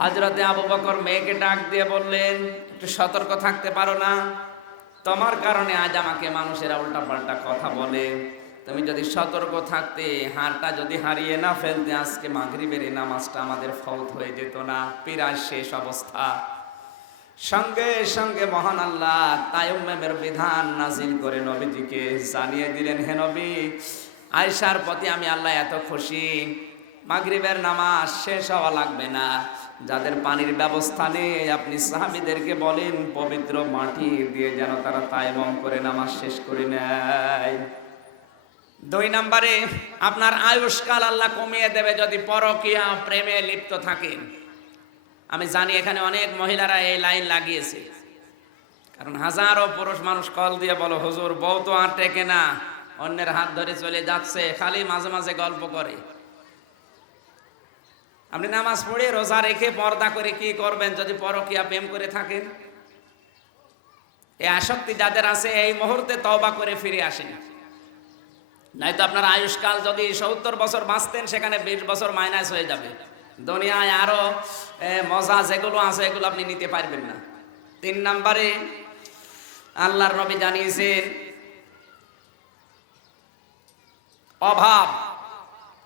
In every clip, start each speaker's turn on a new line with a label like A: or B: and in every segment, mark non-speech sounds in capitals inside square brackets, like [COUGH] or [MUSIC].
A: হাজরতে আবু বকর মেয়েকে ডাক দিয়ে বললেন, একটু সতর্ক থাকতে পারো না। তোমার কারণে আজ আমাকে মানুষেরা উল্টাপাল্টা কথা বলে। তুমি যদি সতর্ক থাকতে হারটা যদি হারিয়ে না ফেলতে, আজকে মাগরিবের এই নামাজটা আমাদের ফৌত হয়ে যেত না। পিরাজ শেষ অবস্থা। সঙ্গে সঙ্গে মহান আল্লাহ তায়ুমের বিধান নাজিল করে নবীজিকে জানিয়ে দিলেন, হে নবী আয়সার প্রতি আমি আল্লাহ এত খুশি। মাগরিবের নামাজ শেষ হওয়া লাগবে না। যাদের পানির ব্যবস্থা নেই, আপনি সাহাবিদেরকে বলেন, পবিত্র মাটি দিয়ে যেন তারা তাইমম করে নামাজ শেষ করে নেয়। দুই নম্বরে, আপনার আয়ুষ্কাল আল্লাহ কমিয়ে দেবে যদি পরকিয়া প্রেমে লিপ্ত থাকেন আমি জানি এখানে অনেক মহিলারা এই লাইন লাগিয়েছে। কারণ হাজারো পুরুষ মানুষ কল দিয়ে বলো, হুজুর, বউ তো আর টেকে না, অন্যের হাত ধরে চলে যাচ্ছে, খালি মাঝে মাঝে গল্প করে। আপনি নামাজ পড়ে রোজা রেখে পর্দা করে কি করবেন যদি পরকিয়া প্রেম করে থাকেন? এই আসক্তি যাদের আছে এই মুহূর্তে তওবা করে ফিরে আসেন। নয়তো আপনার আয়ুষ্কাল যদি সত্তর বছর বাঁচতেন সেখানে বিশ বছর মাইনাস হয়ে যাবে। দুনিয়ায় আরও এ, মজা যেগুলো আছে এগুলো আপনি নিতে পারবেন না। তিন নম্বরে আল্লাহর নবী জানিয়েছেন অভাব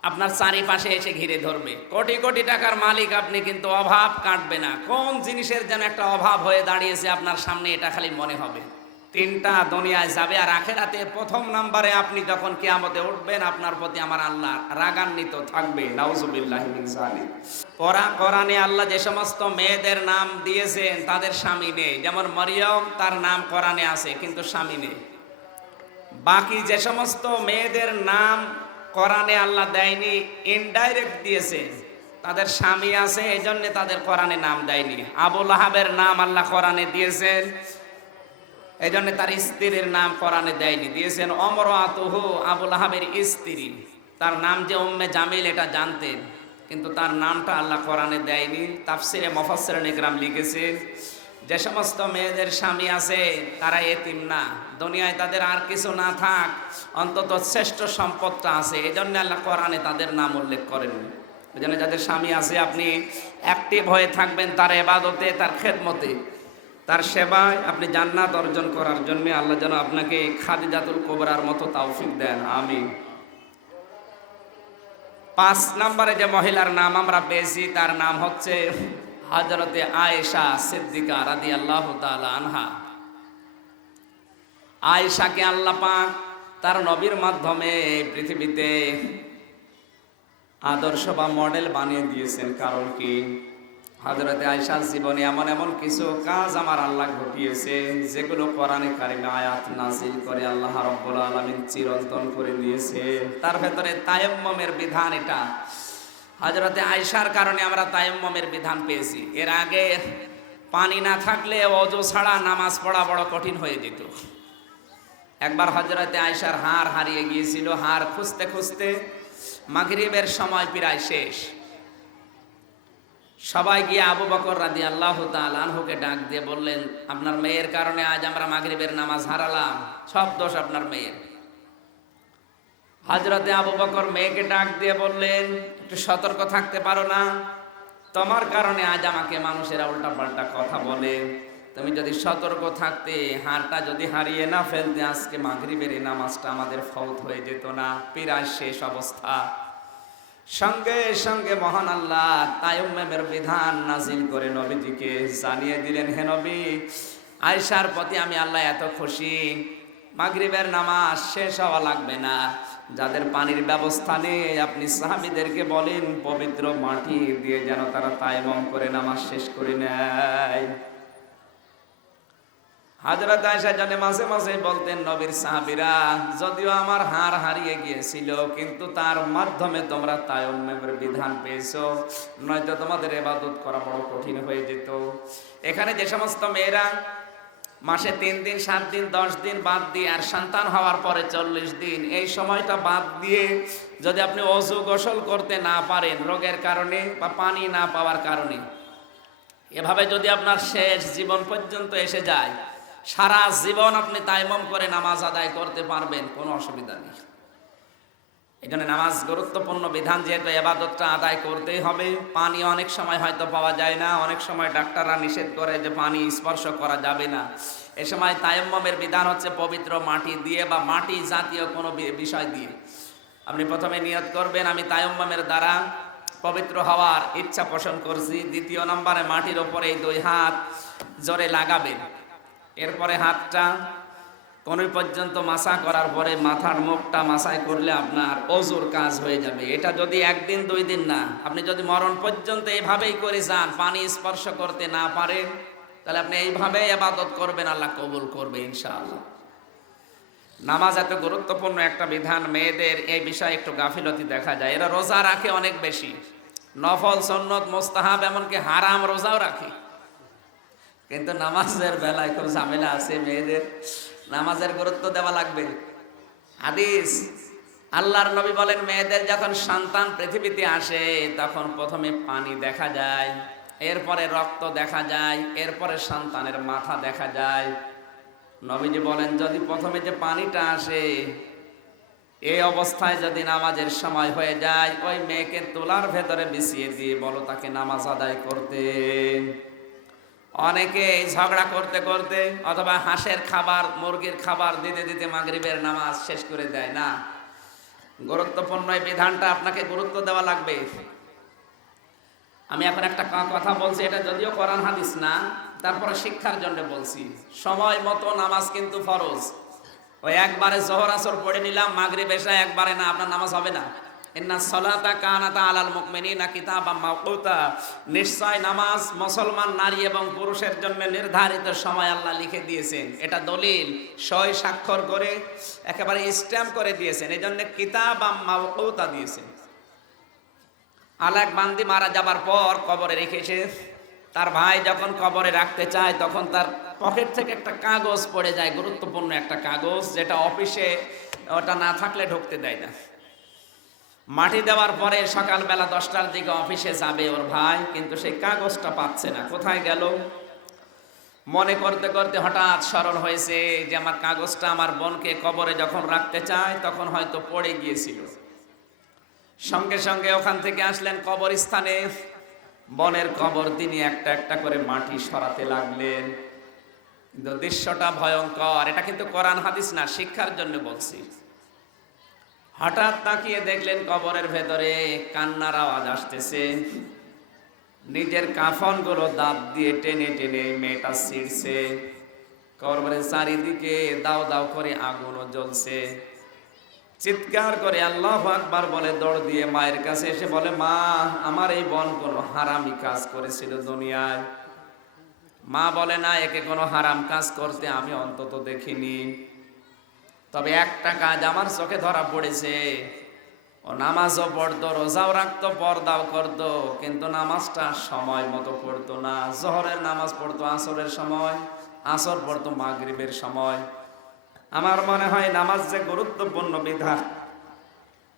A: আপনার চারিপাশে এসে ঘিরে ধরবে। কোটি কোটি টাকার মালিক আপনি কিন্তু অভাব কাটবে না। কোন জিনিসের যেন একটা অভাব হয়ে দাঁড়িয়েছে আপনার সামনে, এটা খালি মনে হবে। তিনটা দুনিয়ায় যাবে আর আখেরাতে প্রথম নাম্বারে আপনি যখন কিয়ামতে উঠবেন, আপনার প্রতি আমার আল্লাহ রাগান্বিত থাকবে। নাউজুবিল্লাহি কোরআন কোরআনে আল্লাহ যে সমস্ত মেয়েদের নাম দিয়েছেন, তাদের স্বামী নেই। যেমন মরিয়ম, তার নাম কোরআনে আছে, কিন্তু স্বামী নেই। বাকি যে সমস্ত মেয়েদের নাম কোরআনে আল্লাহ দেয়নি ইনডাইরেক্ট দিয়েছে। তাদের স্বামী আছে এই জন্য তাদের কোরআনে নাম দেয়নি। আবুল আহাবের নাম আল্লাহ কোরআনে দিয়েছেন এই জন্য তার স্ত্রীর নাম কোরআনে দেয়নি। দিয়েছেন অমর আতহু আবুল আহাবের স্ত্রী। তার নাম যে উম্মে জামিল, এটা জানতেন। কিন্তু তার নামটা আল্লাহ কোরআনে দেয়নি। তাফসিরে মফসর নিকরাম লিখেছেন যে সমস্ত মেয়েদের স্বামী আছে, তারা এতিম না। দুনিয়ায় তাদের আর কিছু না থাক, অন্তত শ্রেষ্ঠ সম্পদটা আছে। এই জন্য আল্লাহ কোরআনে তাদের নাম উল্লেখ করেন। এই জন্য যাদের স্বামী আছে, আপনি অ্যাক্টিভ হয়ে থাকবেন তার এবাদতে, তার খেদমতে। তার সেবায় আপনি জান্নাত অর্জন করার জন্য আল্লাহ যেন আপনাকে খাদিজাতুল কোবরার মতো তাওফিক দেন। আমি পাঁচ নম্বরে যে মহিলার নাম আমরা পেয়েছি, তার নাম হচ্ছে হজরতে আয়েশা সিদ্দিকা রাদি আল্লাহ আনহা। আয়েশাকে আল্লাহ পাক তার নবীর মাধ্যমে পৃথিবীতে আদর্শ বা মডেল বানিয়ে দিয়েছেন। কারণ কি? হজরতে আয়সার জীবনে এমন এমন কিছু কাজ আমার আল্লাহ ঘটিয়েছে যেগুলো কোরআনে কারিমে আয়াত নাজিল করে আল্লাহ রব্বুল আলমিন চিরন্তন করে দিয়েছে তার ভেতরে তায়ম্মমের বিধান এটা। হজরতে আয়সার কারণে আমরা তায়ম্মমের বিধান পেয়েছি। এর আগে পানি না থাকলে অজু ছাড়া নামাজ পড়া বড় কঠিন হয়ে যেত। একবার হজরতে আয়সার হার হারিয়ে গিয়েছিল। হার খুঁজতে খুঁজতে মাগরিবের সময় প্রায় শেষ। সবাই গিয়ে আবু বকর রাদি আল্লাহ আনহুকে ডাক দিয়ে বললেন, আপনার মেয়ের কারণে আজ আমরা মাগরিবের নামাজ হারালাম। সব দোষ আপনার মেয়ের। হাজরতে আবু বকর মেয়েকে ডাক দিয়ে বললেন, একটু সতর্ক থাকতে পারো না। তোমার কারণে আজ আমাকে মানুষেরা উল্টাপাল্টা কথা বলে। তুমি যদি সতর্ক থাকতে হারটা যদি হারিয়ে না ফেলতে, আজকে মাগরিবের এই নামাজটা আমাদের ফৌত হয়ে যেত না। পিরাজ শেষ অবস্থা। সঙ্গে সঙ্গে মহান আল্লাহ তায়ুমের বিধান নাজিল করে নবীজিকে জানিয়ে দিলেন, হে নবী আয়সার প্রতি আমি আল্লাহ এত খুশি। মাগরিবের নামাজ শেষ হওয়া লাগবে না। যাদের পানির ব্যবস্থা নেই, আপনি সাহাবিদেরকে বলেন, পবিত্র মাটি দিয়ে যেন তারা তায়মম করে নামাজ শেষ করে নেয়। হাজরত আয়সা জানে, মাঝে মাঝে বলতেন, নবীর সাহাবিরা, যদিও আমার হার হারিয়ে গিয়েছিল, কিন্তু তার মাধ্যমে তোমরা তায়মের বিধান পেয়েছ। নয়তো তোমাদের এবাদত করা বড় কঠিন হয়ে যেত। এখানে যে সমস্ত মেয়েরা মাসে তিন দিন, সাত দিন, দশ দিন বাদ দিয়ে আর সন্তান হওয়ার পরে চল্লিশ দিন। এই সময়টা বাদ দিয়ে যদি আপনি অজু গোসল করতে না পারেন, রোগের কারণে বা পানি না পাওয়ার কারণে, এভাবে যদি আপনার শেষ জীবন পর্যন্ত এসে যায়, সারা জীবন আপনি তাইমম করে নামাজ আদায় করতে পারবেন, কোনো অসুবিধা নেই। জন্য নামাজ গুরুত্বপূর্ণ বিধান যেহেতু এবাদতটা আদায় করতেই হবে। পানি অনেক সময় হয়তো পাওয়া যায় না, অনেক সময় ডাক্তাররা নিষেধ করে যে পানি স্পর্শ করা যাবে না। এ সময় তায়ম্মমের বিধান হচ্ছে পবিত্র মাটি দিয়ে বা মাটি জাতীয় কোনো বিষয় দিয়ে। আপনি প্রথমে নিয়ত করবেন, আমি তায়ম্মমের দ্বারা পবিত্র হওয়ার ইচ্ছা পোষণ করছি। দ্বিতীয় নম্বরে মাটির ওপরে এই দুই হাত জোরে লাগাবেন। এরপরে হাতটা কোন পর্যন্ত মাসা করার পরে মাথার মুখটা মাসায় করলে আপনার অজুর কাজ হয়ে যাবে। এটা যদি একদিন, দুই দিন না, আপনি যদি মরণ পর্যন্ত এইভাবেই করে যান, পানি স্পর্শ করতে না পারেন, তাহলে আপনি এইভাবে আবাদত করবেন, আল্লাহ কবুল করবে ইনশাআল্লাহ। নামাজ এত গুরুত্বপূর্ণ একটা বিধান, মেয়েদের এই বিষয়ে একটু গাফিলতি দেখা যায়। এরা রোজা রাখে অনেক বেশি। নফল, সন্নত, মোস্তাহাব, এমনকি হারাম রোজাও রাখে। কিন্তু নামাজের বেলায় খুব ঝামেলা আছে মেয়েদের? নামাজের গুরুত্ব দেওয়া লাগবে। হাদিস, আল্লাহর নবী বলেন, মেয়েদের যখন সন্তান পৃথিবীতে আসে, তখন প্রথমে পানি দেখা যায়, এরপরে রক্ত দেখা যায়, এরপরে সন্তানের মাথা দেখা যায়। নবীজি বলেন, যদি প্রথমে যে পানিটা আসে, এই অবস্থায় যদি নামাজের সময় হয়ে যায়, ওই মেয়েকে তোলার ভেতরে বিছিয়ে দিয়ে বলো, তাকে নামাজ আদায় করতে। অনেকে এই ঝগড়া করতে করতে অথবা হাঁসের খাবার, মুরগির খাবার দিতে দিতে মাগরিবের নামাজ শেষ করে দেয়। না, গুরুত্বপূর্ণ এই বিধানটা আপনাকে গুরুত্ব দেওয়া লাগবে। আমি এখন একটা কথা বলছি, এটা যদিও কোরআন হাদিস না, তারপরে শিক্ষার জন্য বলছি। সময় মতো নামাজ কিন্তু ফরজ। ওই একবারে জোহর আসর পড়ে নিলাম, মাগরিব এসা একবারে না, আপনার নামাজ হবে না। ইন্না সলাতা কানাতা আলাল নিশ্চয় নামাজ মুসলমান নারী এবং পুরুষের জন্য নির্ধারিত সময় আল্লাহ লিখে দিয়েছেন। এটা দলিল সয় স্বাক্ষর করে একেবারে স্ট্যাম্প করে দিয়েছেন। এই জন্য কিতাবাম মাওকুতা দিয়েছেন। আলাক বান্দি মারা যাবার পর কবরে রেখেছে তার ভাই যখন কবরে রাখতে চায়, তখন তার পকেট থেকে একটা কাগজ পড়ে যায়, গুরুত্বপূর্ণ একটা কাগজ, যেটা অফিসে ওটা না থাকলে ঢুকতে দেয় না। মাটি দেওয়ার পরে সকালবেলা দশটার দিকে অফিসে যাবে ওর ভাই, কিন্তু সেই কাগজটা পাচ্ছে না। কোথায় গেল? মনে করতে করতে হঠাৎ স্মরণ হয়েছে যে আমার কাগজটা আমার বোনকে কবরে যখন রাখতে চায়, তখন হয়তো পড়ে গিয়েছিল। সঙ্গে সঙ্গে ওখান থেকে আসলেন কবরস্থানে। বনের কবর তিনি একটা একটা করে মাটি সরাতে লাগলেন। কিন্তু দৃশ্যটা ভয়ঙ্কর। এটা কিন্তু কোরআন হাদিস না, শিক্ষার জন্য বলছি। হঠাৎ তাকিয়ে দেখলেন কবরের ভেতরে কান্নার আওয়াজ আসতেছে। নিজের কাফনগুলো দাঁত দিয়ে টেনে টেনে মেয়েটা ছিঁড়ছে। কবরের চারিদিকে দাও দাও করে আগুনও জ্বলছে। চিৎকার করে আল্লাহ আকবার বলে দৌড় দিয়ে মায়ের কাছে এসে বলে, মা, আমার এই বোন কোনো হারামি কাজ করেছিল দুনিয়ায়। মা বলে, না, একে কোনো হারাম কাজ করতে আমি অন্তত দেখিনি। তবে একটা কাজ আমার চোখে ধরা পড়েছে। ও নামাজও পড়তো, রোজাও রাখতো, পর্দাও করতো, কিন্তু নামাজটা সময় মতো পড়তো না। জহরের নামাজ পড়তো, আসরের সময়, আসর পড়তো, মাগরিবের সময়। আমার মনে হয় নামাজ যে গুরুত্বপূর্ণ বিধান,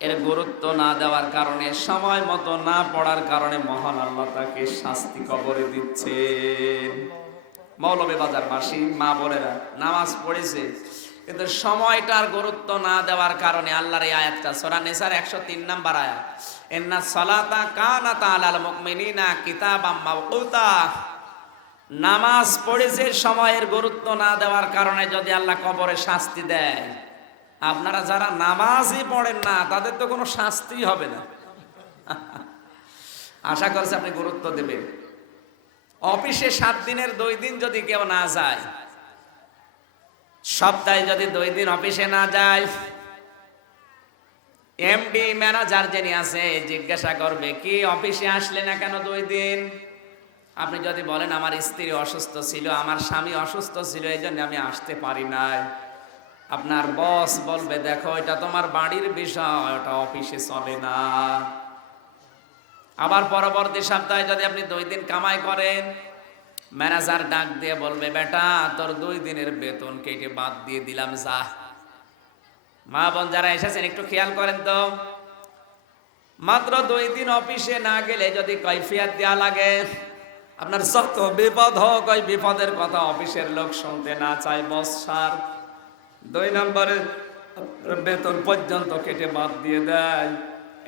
A: এর গুরুত্ব না দেওয়ার কারণে, সময় মতো না পড়ার কারণে মহান আল্লাহ তাকে শাস্তি কবরে দিচ্ছে মৌলভী বাজার মাসি মা বোনেরা, নামাজ পড়েছে। কিন্তু সময়টার গুরুত্ব না দেওয়ার কারণে আল্লাহর এই আয়াতটা, সোরা নেসার একশো তিন নাম্বার আয়াত এন্না সলাতা কানাতা আলাল মুকমিনিনা কিতাবাম মাওকুতা। নামাজ পড়েছে, সময়ের গুরুত্ব না দেওয়ার কারণে যদি আল্লাহ কবরে শাস্তি দেয়। আপনারা যারা নামাজই পড়েন না, তাদের তো কোনো শাস্তি হবে না। [LAUGHS] আশা করছি আপনি গুরুত্ব দেবেন। অফিসে সাত দিনের দুই দিন যদি কেউ না যায় সপ্তাহে যদি দুই দিন অফিসে না যায় এমডি ম্যানেজার যিনি আছে, জিজ্ঞাসা করবে, কি অফিসে আসলে না কেন দুই দিন? আপনি যদি বলেন, আমার স্ত্রী অসুস্থ ছিল, আমার স্বামী অসুস্থ ছিল, এই জন্য আমি আসতে পারি নাই। আপনার বস বলবে, দেখো, এটা তোমার বাড়ির বিষয়, ওটা অফিসে চলে না। আবার পরবর্তী সপ্তাহে যদি আপনি দুই দিন কামাই করেন ম্যানেজার ডাক দিয়ে বলবে, বেটা, তোর দুই দিনের বেতন কেটে বাদ দিয়ে দিলাম, যা। মা বোন যারা এসেছেন, একটু খেয়াল করেন তো। মাত্র দুই দিন অফিসে না গেলে যদি কৈফিয়াত দেওয়া লাগে, আপনার যত বিপদ হোক, ওই বিপদের কথা অফিসের লোক শুনতে না চায়, বস সার দুই নম্বরে বেতন পর্যন্ত কেটে বাদ দিয়ে দেয়।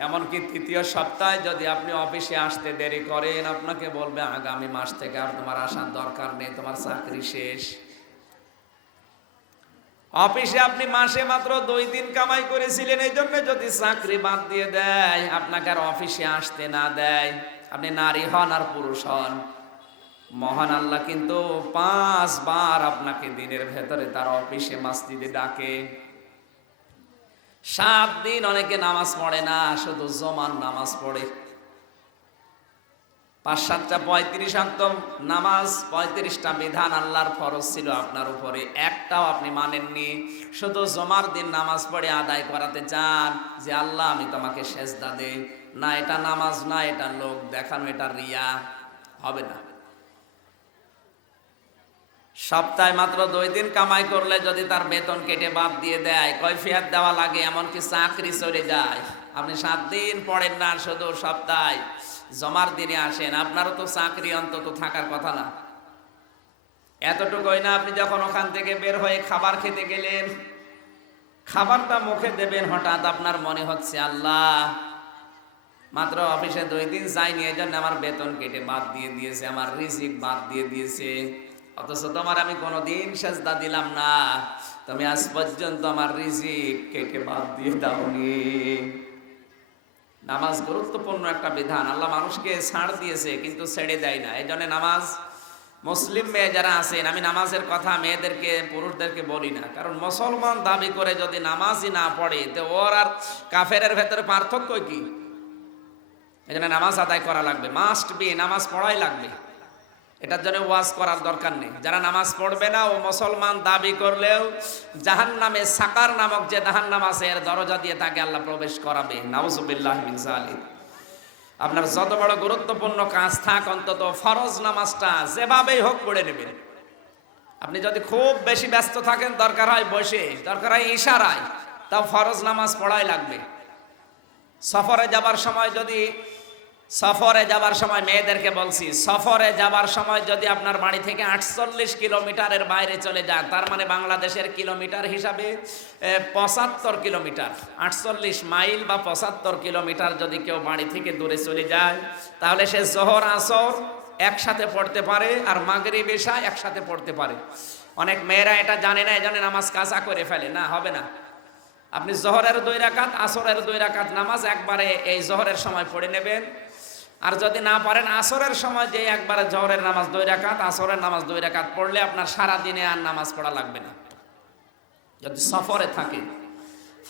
A: এমনকি তৃতীয় সপ্তাহে যদি আপনি অফিসে আসতে দেরি করেন, আপনাকে বলবে, আগামী মাস থেকে আর তোমার আসার দরকার নেই, তোমার চাকরি শেষ। অফিসে আপনি মাসে মাত্র দুই দিন কামাই করেছিলেন, এই জন্য যদি চাকরি বাদ দিয়ে দেয়, আপনাকে আর অফিসে আসতে না দেয়, আপনি নারী হন আর পুরুষ হন। মহান আল্লাহ কিন্তু পাঁচবার আপনাকে দিনের ভেতরে তার অফিসে, মাসজিদে ডাকে। সাত দিন অনেকে নামাজ পড়ে না, শুধু জমান নামাজ পড়ে। পাঁচ সাতটা পঁয়ত্রিশ অন্তম নামাজ, পঁয়ত্রিশটা বিধান আল্লাহর ফরজ ছিল আপনার উপরে। একটাও আপনি মানেননি। শুধু জমার দিন নামাজ পড়ে আদায় করাতে চান যে, আল্লাহ, আমি তোমাকে সেজদা দে না, এটা নামাজ না, এটা লোক দেখানো, এটা রিয়া। হবে না। সপ্তাহে মাত্র দুই দিন কামাই করলে যদি তার বেতন কেটে বাদ দিয়ে দেয়, কৈফিয়াত দেওয়া লাগে এমনকি চাকরি চলে যায়? আপনি সাত দিন পড়েন না শুধু সপ্তাহে জমার দিনে আসেন। আপনারও তো চাকরি অন্তত থাকার কথা না। এতটুকুই না, আপনি যখন ওখান থেকে বের হয়ে খাবার খেতে গেলেন, খাবারটা মুখে দেবেন, হঠাৎ আপনার মনে হচ্ছে, আল্লাহ, মাত্র অফিসে দুই দিন যাইনি এই জন্য আমার বেতন কেটে বাদ দিয়ে দিয়েছে, আমার রিজিক বাদ দিয়ে দিয়েছে। অথচ তোমার আমি কোনোদিন সেজদা দিলাম না। তুমি আজ পর্যন্ত আমার রিজিক কেটে বাদ দিয়ে দাওনি। নামাজ গুরুত্বপূর্ণ একটা বিধান। আল্লাহ মানুষকে ছাড় দিয়েছে, কিন্তু ছেড়ে দেয় না। এই জন্য নামাজ মুসলিম মেয়ে যারা আছেন, আমি নামাজের কথা মেয়েদেরকে, পুরুষদেরকে বলি না। কারণ মুসলমান দাবি করে যদি নামাজই না পড়ে, তো ওর আর কাফেরের ভেতরে পার্থক্য কি? এই জন্য নামাজ আদায় করা লাগবে। মাস্ট বি নামাজ পড়াই লাগবে। এটার জন্য ওয়াজ করার দরকার নেই। যারা নামাজ পড়বে না, ও মুসলমান দাবি করলেও জাহান নামে সাকার নামক যে জাহান নাম আছে, এর দরজা দিয়ে তাকে আল্লাহ প্রবেশ করাবে। নাউজুবিল্লাহ মিন জালিক আপনার যত বড় গুরুত্বপূর্ণ কাজ থাক, অন্তত ফরজ নামাজটা যেভাবেই হোক পড়ে নেবেন। আপনি যদি খুব বেশি ব্যস্ত থাকেন, দরকার হয় বসে, দরকার হয় ইশারায়, তাও ফরজ নামাজ পড়াই লাগবে। সফরে যাবার সময় যদি সফরে যাবার সময় মেয়েদেরকে বলছি, সফরে যাবার সময় যদি আপনার বাড়ি থেকে আটচল্লিশ কিলোমিটারের বাইরে চলে যান, তার মানে বাংলাদেশের কিলোমিটার হিসাবে পঁচাত্তর কিলোমিটার, আটচল্লিশ মাইল বা পঁচাত্তর কিলোমিটার যদি কেউ বাড়ি থেকে দূরে চলে যায়, তাহলে সে জোহর, আসর একসাথে পড়তে পারে আর মাগরিব, এশা একসাথে পড়তে পারে। অনেক মেয়েরা এটা জানে না, এজন্য নামাজ কাজা করে ফেলে। না, হবে না। আপনি জহরের দুই রাকাত, আসরের দুই রাকাত নামাজ একবারে এই জহরের সময় পড়ে নেবেন। আর যদি না পারেন, আসরের সময় যে একবারে জহরের নামাজ দুই রাকাত, আসরের নামাজ দুই রাকাত পড়লে আপনার সারা দিনে আর নামাজ পড়া লাগবে না। যদি সফরে থাকে।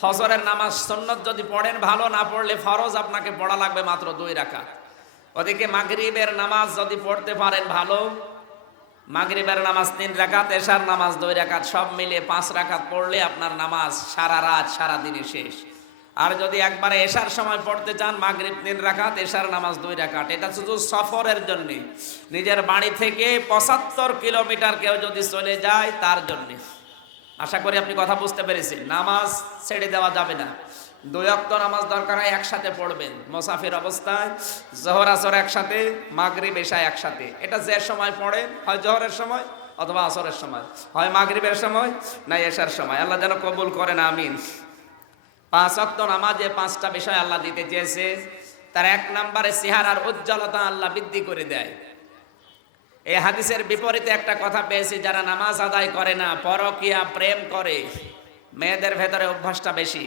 A: ফজরের নামাজ সন্ন্যত যদি পড়েন, ভালো না পড়লে ফরজ আপনাকে পড়া লাগবে মাত্র দুই রাকাত। ওদিকে মাগরিবের নামাজ যদি পড়তে পারেন, ভালো। মাগরিবের নামাজ তিন রাকাত, এশার নামাজ দুই রাকাত, সব মিলে পাঁচ রাকাত পড়লে আপনার নামাজ সারা রাত সারা দিনে শেষ। আর যদি একবারে এশার সময় পড়তে চান, মাগরিব তিন রাকাত, এশার নামাজ দুই রাকাত, এটা শুধু সফরের জন্য। নিজের বাড়ি থেকে পঁচাত্তর কিলোমিটার কেউ যদি চলে যায়, তার জন্য। আশা করি আপনি কথা বুঝতে পেরেছেন। নামাজ ছেড়ে দেওয়া যাবে না। দুই অক্ত নামাজ দরকার হয়, একসাথে পড়বেন। মোসাফির অবস্থায়, জহর আসর একসাথে, মাগরিব এশা একসাথে। এটা যে সময় পড়ে, হয় জহরের সময় অথবা আসরের সময়। হয় মাগরিবের সময় না এশার সময়। আল্লাহ যেন কবুল করেন, আমিন। পাঁচ অক্ত নামাজে পাঁচটা বিষয় আল্লাহ দিতে চেয়েছে। তার এক নম্বরে সিহারার উজ্জ্বলতা আল্লাহ বৃদ্ধি করে দেয়। এই হাদিসের বিপরীতে একটা কথা পেয়েছি, যারা নামাজ আদায় করে না, পরকিয়া প্রেম করে। মেয়েদের ভেতরে অভ্যাসটা বেশি।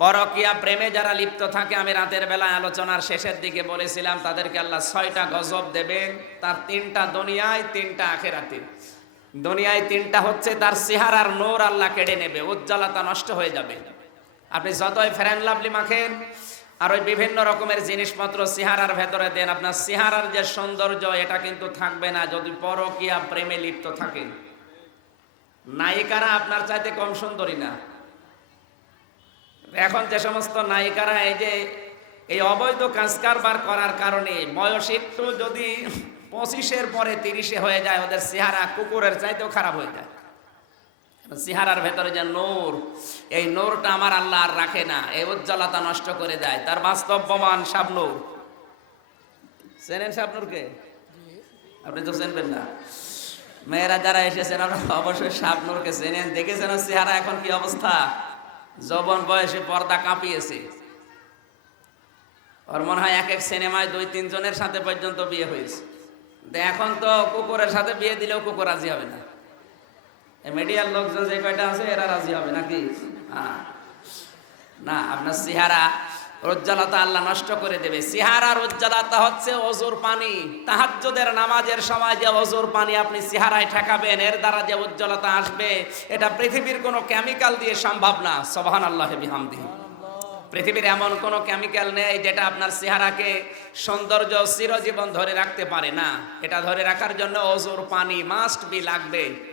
A: পরকিয়া প্রেমে যারা লিপ্ত থাকে, আমি রাতের বেলায় আলোচনার শেষের দিকে বলেছিলাম, তাদেরকে আল্লাহ ছয়টা গজব দেবেন। তার তিনটা দুনিয়ায়, তিনটা আখেরাতে। দুনিয়ায় তিনটা হচ্ছে তার চেহারার নোর আল্লাহ কেড়ে নেবে, উজ্জ্বলতা নষ্ট হয়ে যাবে। আপনি যতই ফ্যান লাভলি মাখেন, আর ওই বিভিন্ন রকমের জিনিসপত্র সিহারার ভেতরে দেন, আপনার সিহারার যে সৌন্দর্য, এটা কিন্তু থাকবে না, যদি পরকিয়া প্রেমে লিপ্ত থাকেন নায়িকারা আপনার চাইতে কম সুন্দরী না। এখন যে সমস্ত নায়িকারা এই যে, এই অবৈধ কাজ কারবার করার কারণে বয়স একটু যদি পঁচিশের পরে তিরিশে হয়ে যায়, ওদের চেহারা কুকুরের চাইতেও খারাপ হয়ে যায়। চেহারার ভেতরে যে নূর, এই নূরটা আমার আল্লাহ আর রাখে না, এই উজ্জ্বলতা নষ্ট করে দেয়, তার বাস্তব প্রমাণ শাবনূর চেনেন আপনি তো চেনবেন না। মেয়েরা যারা এসেছেন, আপনারা অবশ্যই চেনেন। দেখেছেন চেহারা এখন কি অবস্থা? যৌবন বয়সে পর্দা কাঁপিয়েছে। ওর মনে হয় এক এক সিনেমায় দুই, তিনজনের সাথে পর্যন্ত বিয়ে হয়েছে। এখন তো কুকুরের সাথে বিয়ে দিলেও কুকুর রাজি হবে না। মিডিয়ার লোকজন যে কয়টা আছে, এরা রাজি হবে নাকি? হ্যাঁ। না, আপনার সিহারা উজ্জ্বলতা আল্লাহ নষ্ট করে দেবে। সিহারার উজ্জ্বলতা হচ্ছে অজুর পানি। তাহাজ্জুদের নামাজের সময় যে অজুর পানি আপনি সিহারায় ঠেকাবেন, এর দ্বারা যে উজ্জ্বলতা আসবে, এটা পৃথিবীর কোনো কেমিক্যাল দিয়ে সম্ভব না। সবহান আল্লাহ বিহামদিহি। পৃথিবীর এমন কোনো কেমিক্যাল নেই যেটা আপনার চেহারাকে সৌন্দর্য চিরজীবন ধরে রাখতে পারে না। এটা ধরে রাখার জন্য অজুর পানি মাস্ট বি লাগবে।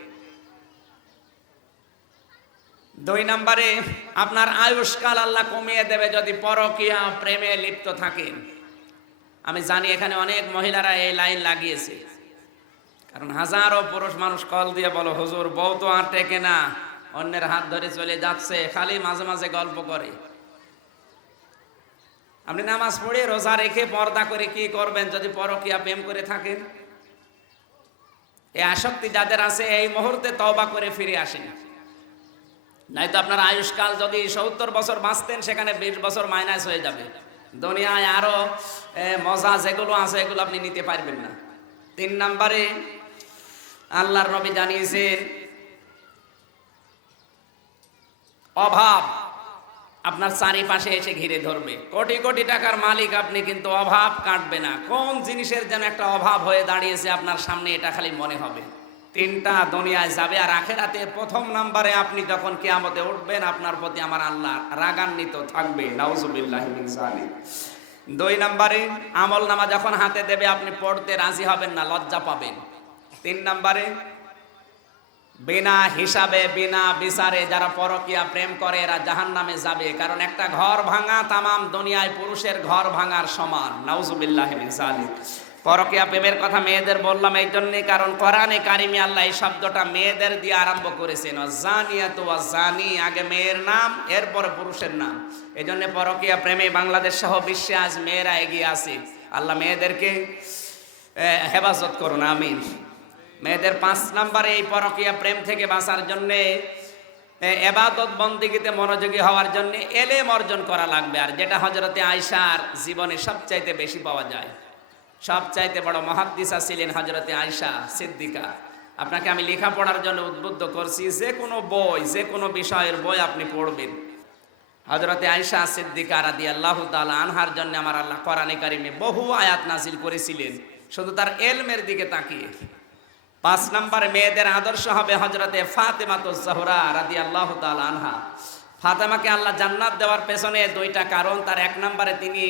A: দুই নম্বরে, আপনার আয়ুষ্কাল আল্লাহ কমিয়ে দেবে যদি পরকিয়া প্রেমে লিপ্ত থাকেন আমি জানি এখানে অনেক মহিলারা এই লাইন লাগিয়েছে। কারণ হাজারো পুরুষ মানুষ কল দিয়ে বলো, হুজুর, বউ তো আর টেকে না। অন্যের হাত ধরে চলে যাচ্ছে, খালি মাঝে মাঝে গল্প করে। আপনি নামাজ পড়ে রোজা রেখে পর্দা করে কি করবেন যদি পরকিয়া প্রেম করে থাকেন? এই আসক্তি যাদের আছে, এই মুহূর্তে তবা করে ফিরে আসেন। নয়তো আপনার আয়ুষ্কাল যদি সত্তর বছর বাঁচতেন, সেখানে বিশ বছর মাইনাস হয়ে যাবে। দুনিয়ায় আরও মজা যেগুলো আছে, এগুলো আপনি নিতে পারবেন না। তিন নম্বরে, আল্লাহর নবী জানিয়েছেন, অভাব আপনার চারিপাশে এসে ঘিরে ধরবে। কোটি কোটি টাকার মালিক আপনি কিন্তু অভাব কাটবে না। কোন জিনিসের যেন একটা অভাব হয়ে দাঁড়িয়েছে আপনার সামনে, এটা খালি মনে হবে। তিনটা দুনিয়ায় যাবে আর আখেরাতে প্রথম নাম্বারে আপনি যখন কিয়ামতে উঠবেন, আপনার প্রতি আমার আল্লাহ রাগান্বিত থাকবে নাউজুবিল্লাহ। দুই নাম্বারে, আমল নামা যখন হাতে দেবে, আপনি পড়তে রাজি হবেন না, লজ্জা পাবেন তিন নাম্বারে, বিনা হিসাবে, বিনা বিচারে যারা পরকিয়া প্রেম করে, এরা জাহান নামে যাবে কারণ একটা ঘর ভাঙা তামাম দুনিয়ায় পুরুষের ঘর ভাঙার সমান নাউজুবিল্লাহ জালিক। পরকিয়া প্রেমের কথা মেয়েদের বললাম এই জন্যে, কারণ কোরআনে কারিমি আল্লাহ এই শব্দটা মেয়েদের দিয়ে আরম্ভ করেছেন। জানিয়া তো জানি আগে মেয়ের নাম, এরপরে পুরুষের নাম। এই জন্য পরকিয়া প্রেমে বাংলাদেশ সহ বিশ্বে আজ মেয়েরা এগিয়ে আছে। আল্লাহ মেয়েদেরকে হেফাজত করুন, আমিন। মেয়েদের পাঁচ নাম্বারে এই পরকীয়া প্রেম থেকে বাঁচার জন্যে এবাদত বন্দিগিতে মনোযোগী হওয়ার জন্য এলেম অর্জন করা লাগবে। আর যেটা হজরতে আয়সার জীবনে সবচাইতে বেশি পাওয়া যায়। সবচাইতে বড় মহাদ্দিসা ছিলেন হজরতে আয়সা সিদ্দিকা। আপনাকে আমি লেখাপড়ার জন্য উদ্বুদ্ধ করছি, যে কোনো বই, যে কোনো বিষয়ের বই আপনি পড়বেন। হজরতে আয়সা সিদ্দিকা রাদি আল্লাহ তাআলা আনহার জন্য আমার আল্লাহ কোরআনে কারিমে বহু আয়াত নাজিল করেছিলেন। শুধু তার এলমের দিকে তাকিয়ে। পাঁচ নম্বরে, মেয়েদের আদর্শ হবে হজরতে ফাতেমাতো জহরা রাদি আল্লাহ তাআলা আনহা। ফাতেমাকে আল্লাহ জান্নাত দেওয়ার পেছনে দুইটা কারণ, তার এক নম্বরে তিনি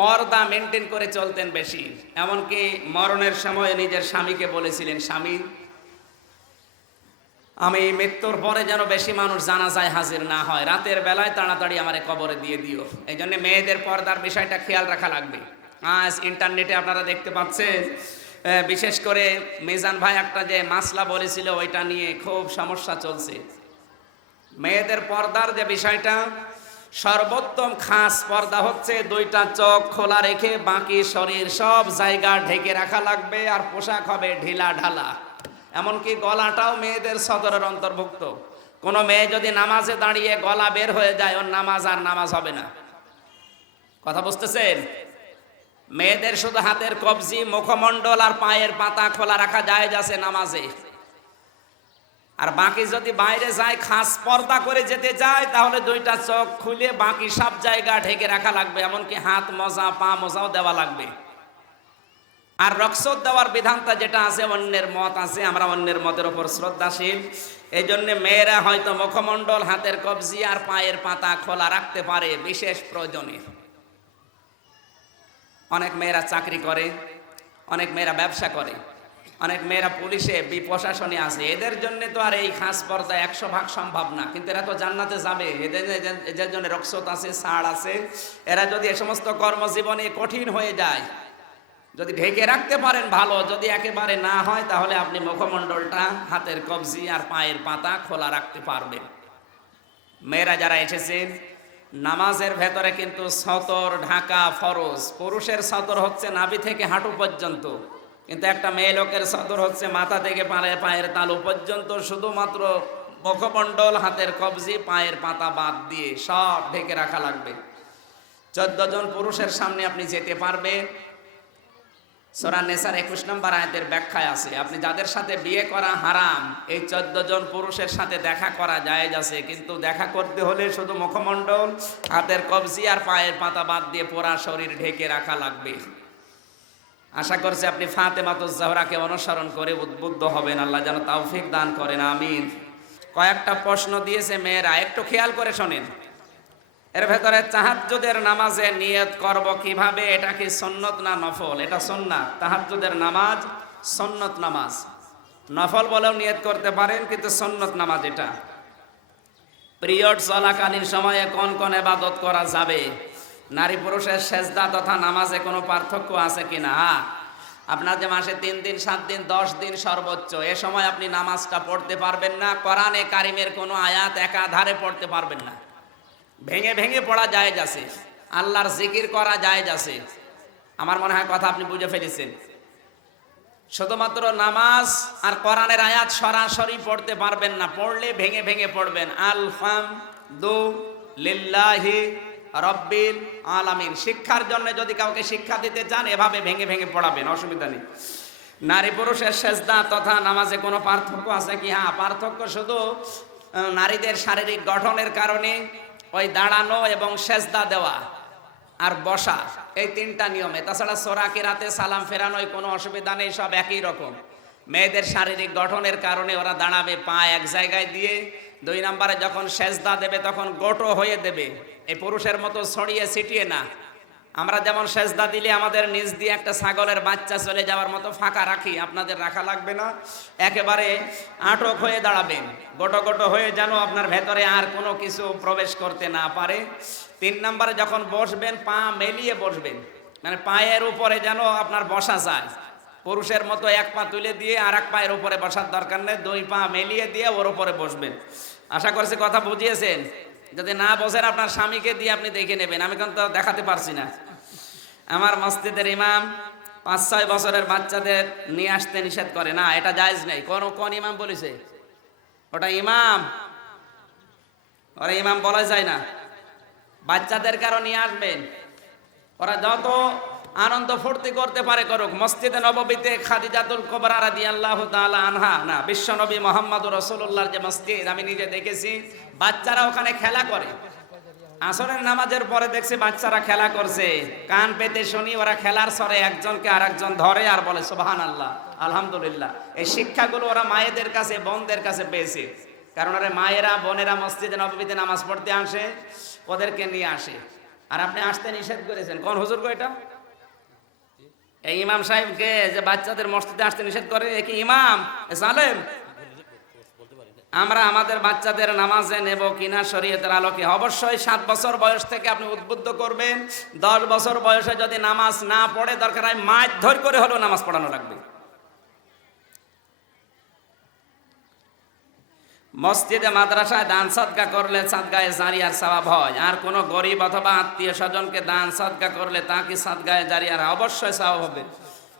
A: পর্দা মেনটেন করে চলতেন বেশি। এমনকি মরণের সময় নিজের স্বামীকে বলেছিলেন, স্বামী, আমি মৃত্যুর পরে যেন বেশি মানুষ জানা যায় হাজির না হয়, রাতের বেলায় তাড়াতাড়ি আমার কবরে দিয়ে দিও। এই জন্য মেয়েদের পর্দার বিষয়টা খেয়াল রাখা লাগবে। আজ ইন্টারনেটে আপনারা দেখতে পাচ্ছেন বিশেষ করে মিজান ভাই একটা যে মাসলা বলেছিল, ওইটা নিয়ে খুব সমস্যা চলছে। মেয়েদের পর্দার যে বিষয়টা সর্বোত্তম খাস পর্দা হচ্ছে দুইটা চোখ খোলা রেখে বাকি শরীর সব জায়গা ঢেকে রাখা লাগবে আর পোশাক হবে ঢিলা ঢালা। এমনকি গলাটাও মেয়েদের সদরের অন্তর্ভুক্ত। কোনো মেয়ে যদি নামাজে দাঁড়িয়ে গলা বের হয়ে যায়, ওর নামাজ আর নামাজ হবে না। কথা বুঝতেছেন? মেয়েদের শুধু হাতের কবজি, মুখমণ্ডল আর পায়ের পাতা খোলা রাখা যায় আছে নামাজে। আর বাকি যদি বাইরে যায়, খাস পর্দা করে যেতে যায়, তাহলে দুইটা চোখ খুলে বাকি সব জায়গা ঢেকে রাখা লাগবে, এমনকি হাত মজা, পা মজাও দেওয়া লাগবে। আর রক্সত দেওয়ার বিধানটা যেটা আছে, অন্যের মত আছে, আমরা অন্যের মতের ওপর শ্রদ্ধাশীল। এই জন্যে মেয়েরা হয়তো মুখমণ্ডল, হাতের কবজি আর পায়ের পাতা খোলা রাখতে পারে, বিশেষ প্রয়োজনে। অনেক মেয়েরা চাকরি করে, অনেক মেয়েরা ব্যবসা করে। অনেক মেয়েরা পুলিশে প্রশাসনে আছে। এদের জন্য তো আর এই খাস পর্দা একশো ভাগ সম্ভব না। কিন্তু এরা তো জান্নাতে যাবে। এদের এদের- জন্য রক্সত আছে ছাড় আছে। এরা যদি এ সমস্ত কর্মজীবনে কঠিন হয়ে যায়, যদি ঢেকে রাখতে পারেন ভালো, যদি একেবারে না হয়, তাহলে আপনি মুখমণ্ডলটা, হাতের কবজি আর পায়ের পাতা খোলা রাখতে পারবেন। মেয়েরা যারা এসেছেন নামাজের ভেতরে কিন্তু সতর, ঢাকা ফরজ। পুরুষের সতর হচ্ছে নাভি থেকে হাঁটু পর্যন্ত। কিন্তু একটা মেয়ে লোকের সতর হচ্ছে মাথা থেকে পায়ে পায়ের তালু পর্যন্ত শুধুমাত্র মুখমণ্ডল, হাতের কবজি, পায়ের পাতা বাদ দিয়ে সব ঢেকে রাখা লাগবে। চোদ্দ জন পুরুষের সামনে আপনি যেতে পারবে। সোরা নেসার একুশ নম্বর আয়াতের ব্যাখ্যায় আছে, আপনি যাদের সাথে বিয়ে করা হারাম, এই চোদ্দ জন পুরুষের সাথে দেখা করা জায়েজ আছে, কিন্তু দেখা করতে হলে শুধু মুখমণ্ডল, হাতের কবজি আর পায়ের পাতা বাদ দিয়ে পোড়া শরীর ঢেকে রাখা লাগবে। আশা করছি আপনি ফাতে মাতুজ জাহরাকে অনুসরণ করে উদ্বুদ্ধ হবেন। আল্লাহ যেন তৌফিক দান করেন, আমিন। কয়েকটা প্রশ্ন দিয়েছে মেয়েরা, একটু খেয়াল করে শোনেন। এর ভেতরে তাহাজ্জুদের নামাজে নিয়ত করব কীভাবে, এটা কি সন্নত না নফল? এটা সন্না। তাহাজ্জুদের নামাজ সন্নত নামাজ। নফল বলেও নিয়ত করতে পারেন, কিন্তু সন্নত নামাজ এটা। পিরিয়ড চলাকালীন সময়ে কোন কোন এবাদত করা যাবে? নারী পুরুষের সেজদা তথা নামাজে কোনো পার্থক্য আছে কিনা হ্যাঁ আপনার যে মাসে তিন দিন, সাত দিন, দশ দিন সর্বোচ্চ, এ সময় আপনি নামাজটা পড়তে পারবেন না, কোরআনে কারিমের কোনো আয়াত একাধারে পড়তে পারবেন না। ভেঙে ভেঙে পড়া যায় আছে, আল্লাহর জিকির করা যায় আছে। আমার মনে হয় কথা আপনি বুঝে ফেলেছেন। শুধুমাত্র নামাজ আর কোরআনের আয়াত সরাসরি পড়তে পারবেন না, পড়লে ভেঙে ভেঙে পড়বেন। আলহাম দু লিল্লাহি রব্বিল আলামিন। শিক্ষার জন্য যদি কাউকে শিক্ষা দিতে চান, এভাবে ভেঙে ভেঙে পড়াবেন, অসুবিধা নেই। নারী পুরুষের সেজদা তথা নামাজে কোনো পার্থক্য আছে কি? হ্যাঁ পার্থক্য শুধু নারীদের শারীরিক গঠনের কারণে ওই দাঁড়ানো এবং সেজদা দেওয়া আর বসা, এই তিনটা নিয়মে। তাছাড়া সোরাকে রাতে সালাম ফেরানোয় কোনো অসুবিধা নেই, সব একই রকম। মেয়েদের শারীরিক গঠনের কারণে ওরা দাঁড়াবে পা এক জায়গায় দিয়ে দুই নম্বরে যখন সেজদা দেবে, তখন গোটো হয়ে দেবে। এই পুরুষের মতো ছড়িয়ে ছিটিয়ে না। আমরা যেমন সেজদা দিলে আমাদের নিজ দিয়ে একটা ছাগলের বাচ্চা চলে যাওয়ার মতো ফাঁকা রাখি, আপনাদের রাখা লাগবে না। একেবারে আটক হয়ে দাঁড়াবেন। গোটো গোটো হয়ে যেন আপনার ভেতরে আর কোনো কিছু প্রবেশ করতে না পারে। তিন নম্বরে যখন বসবেন, পা মেলিয়ে বসবেন। মানে পায়ের উপরে যেন আপনার বসা যায়। পুরুষের মতো এক পা তুলে দিয়ে আর এক পায়ের উপরে বসার দরকার নেই, দুই পা মেলিয়ে দিয়ে ওর উপরে বসবেন। আশা করছি কথা বুঝিয়েছেন। যদি না বসেন আপনার স্বামীকে দিয়ে আপনি দেখে নেবেন, আমি কিন্তু দেখাতে পারছি না। আমার মসজিদের ইমাম পাঁচ, ছয় বছরের বাচ্চাদের নিয়ে আসতে নিষেধ করে। না, এটা জায়জ নেই। কোন কোন ইমাম বলেছে? ওটা ইমাম। ওরা ইমাম বলা যায় না। বাচ্চাদের আরও নিয়ে আসবেন। ওরা যত আনন্দ ফুর্তি করতে পারে করুক। মসজিদে নববীতে খাদিজাতুল কোবরা রাদিয়াল্লাহু তাআলা আনহা, না, বিশ্বনবী মোহাম্মদ রসুল্লাহর যে মসজিদ আমি নিজে দেখেছি, বাচ্চারা ওখানে খেলা করে। আসরের নামাজের পরে দেখছি বাচ্চারা খেলা করছে। কান পেতে শুনি ওরা খেলার সরে একজনকে আর একজন ধরে আর বলে সুবাহান আল্লাহ আলহামদুলিল্লাহ। এই শিক্ষাগুলো ওরা মায়েদের কাছে, বোনদের কাছে পেয়েছে। কারণ ওরা মায়েরা, বোনেরা মসজিদে, নববীতে নামাজ পড়তে আসে, ওদেরকে নিয়ে আসে। আর আপনি আসতে নিষেধ করেছেন। কোন হুজুর গো এটা? এই ইমাম সাহেবকে যে বাচ্চাদের মসজিদে আসতে নিষেধ করে কি ইমাম? সালেম আমরা আমাদের বাচ্চাদের নামাজে নেব কিনা শরীয়তের আলোকে? অবশ্যই সাত বছর বয়স থেকে আপনি উদ্বুদ্ধ করবেন। দশ বছর বয়সে যদি নামাজ না পড়ে, দরকার হয় মাছ ধর করে হলেও নামাজ পড়ানো লাগবে। মসজিদে, মাদ্রাসায় দান সদকা করলে সাদগায়ে জারিয়ার স্বভাব হয়। আর কোনো গরিব অথবা আত্মীয় স্বজনকে দান সাদকা করলে তা কি সাদগায়ে জারিয়ার অবশ্যই স্বভাব হবে।